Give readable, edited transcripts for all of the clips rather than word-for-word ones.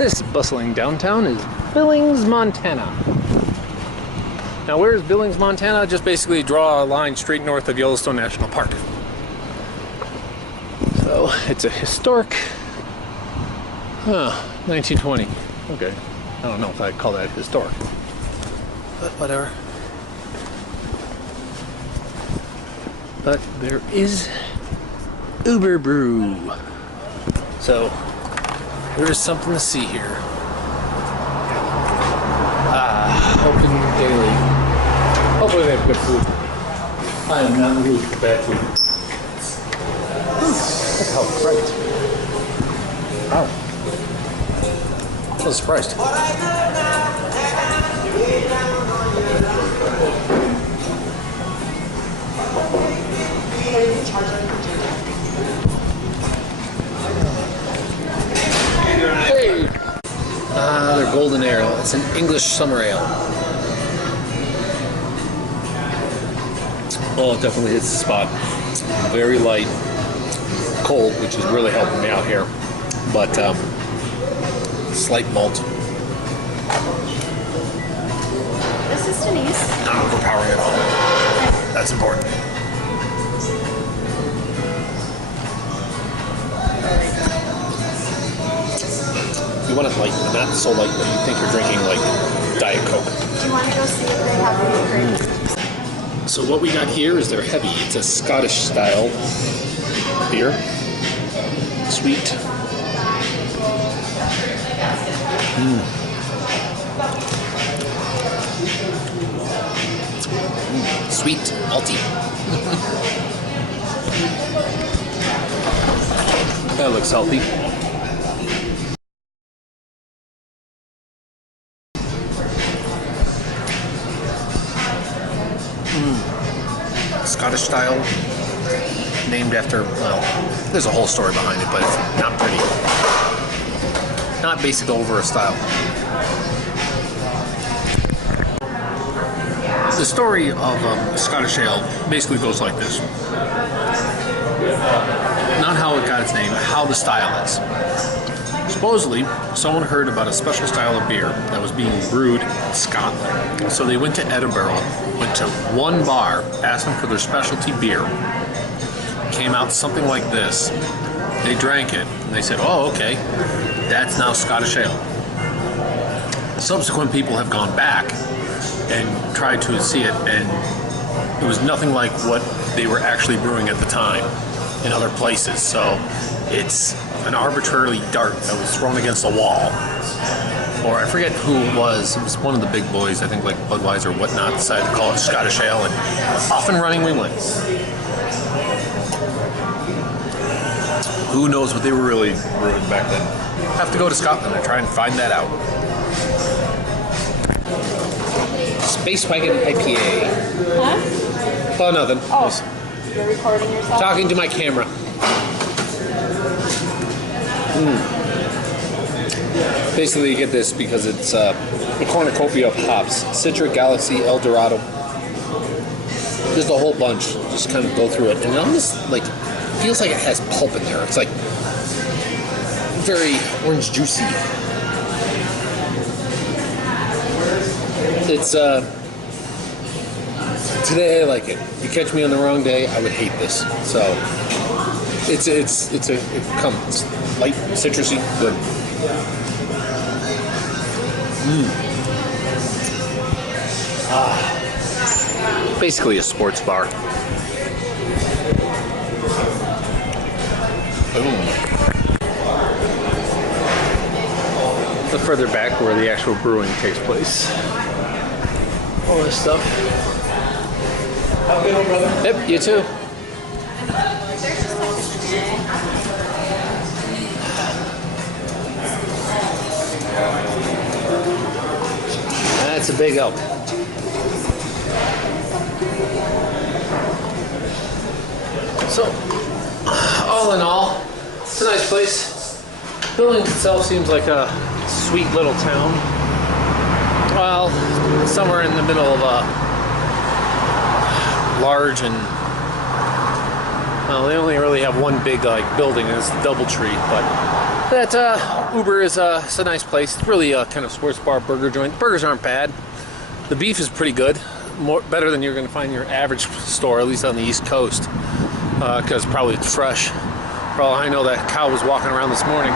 This bustling downtown is Billings, Montana. Now where is Billings, Montana? Just basically draw a line straight north of Yellowstone National Park. So it's a historic, 1920. Okay, I don't know if I'd call that historic, but whatever. But there is Uberbrew. So there is something to see here. Open daily. Hopefully they have good food. I am not in the mood for bad food. Look how bright. Wow. I was surprised. Hey! They're golden ale. It's an English summer ale. Oh, it definitely hits the spot. Very light, cold, which is really helping me out here. But slight malt. This is Denise. Not overpowering at all. That's important. You want it light, but not so light that you think you're drinking like Diet Coke. Do you want to go see if they have any grapes? So what we got here is their heavy. It's a Scottish style beer. Sweet. Sweet, malty. That looks healthy. Scottish style, named after, well, there's a whole story behind it, but it's not pretty. Not basic over a style. The story of Scottish ale basically goes like this. Not how it got its name, but how the style is. Supposedly, someone heard about a special style of beer that was being brewed in Scotland. So they went to Edinburgh, went to one bar, asked them for their specialty beer. Came out something like this. They drank it, and they said, oh, okay, that's now Scottish ale. Subsequent people have gone back and tried to see it, and it was nothing like what they were actually brewing at the time in other places. So it's an arbitrary dart that was thrown against a wall. Or I forget who it was. It was one of the big boys, I think like Budweiser or whatnot, decided to call it Scottish ale, and off and running we went. Who knows what they were really brewing back then. Have to go to Scotland and try and find that out. Space Wagon IPA. Huh? Oh, nothing. Oh, you're recording yourself? Talking to my camera. Basically, you get this because it's a cornucopia of hops. Citra, Galaxy, El Dorado. Just a whole bunch. Just kind of go through it. And it almost, like, feels like it has pulp in there. It's, like, very orange juicy. It's, today I like it. You catch me on the wrong day, I would hate this. So, it's light, citrusy, good. Basically a sports bar. Boom. The further back where the actual brewing takes place. All this stuff. Have a good one, brother. Yep, you too. That's a big help. So, all in all, it's a nice place. Billings itself seems like a sweet little town. Well, somewhere in the middle of a large and, well, they only really have one big like building, and it's the Doubletree, but that Uber is it's a nice place. It's really a kind of sports bar burger joint. The burgers aren't bad. The beef is pretty good. Better than you're going to find in your average store, at least on the East Coast, because probably it's fresh. For all I know, that cow was walking around this morning.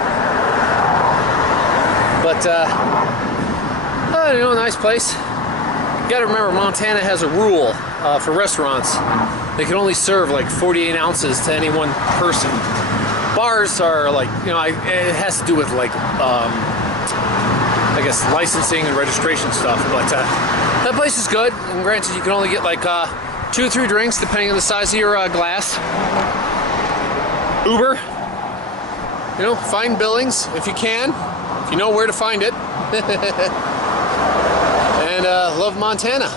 But you know, a nice place. You got to remember, Montana has a rule for restaurants. They can only serve like 48 ounces to any one person. Bars are like, you know, it has to do with like, I guess, licensing and registration stuff. But that place is good. And granted, you can only get like 2 or 3 drinks depending on the size of your glass. Uber, you know, find Billings if you can, if you know where to find it. And love Montana.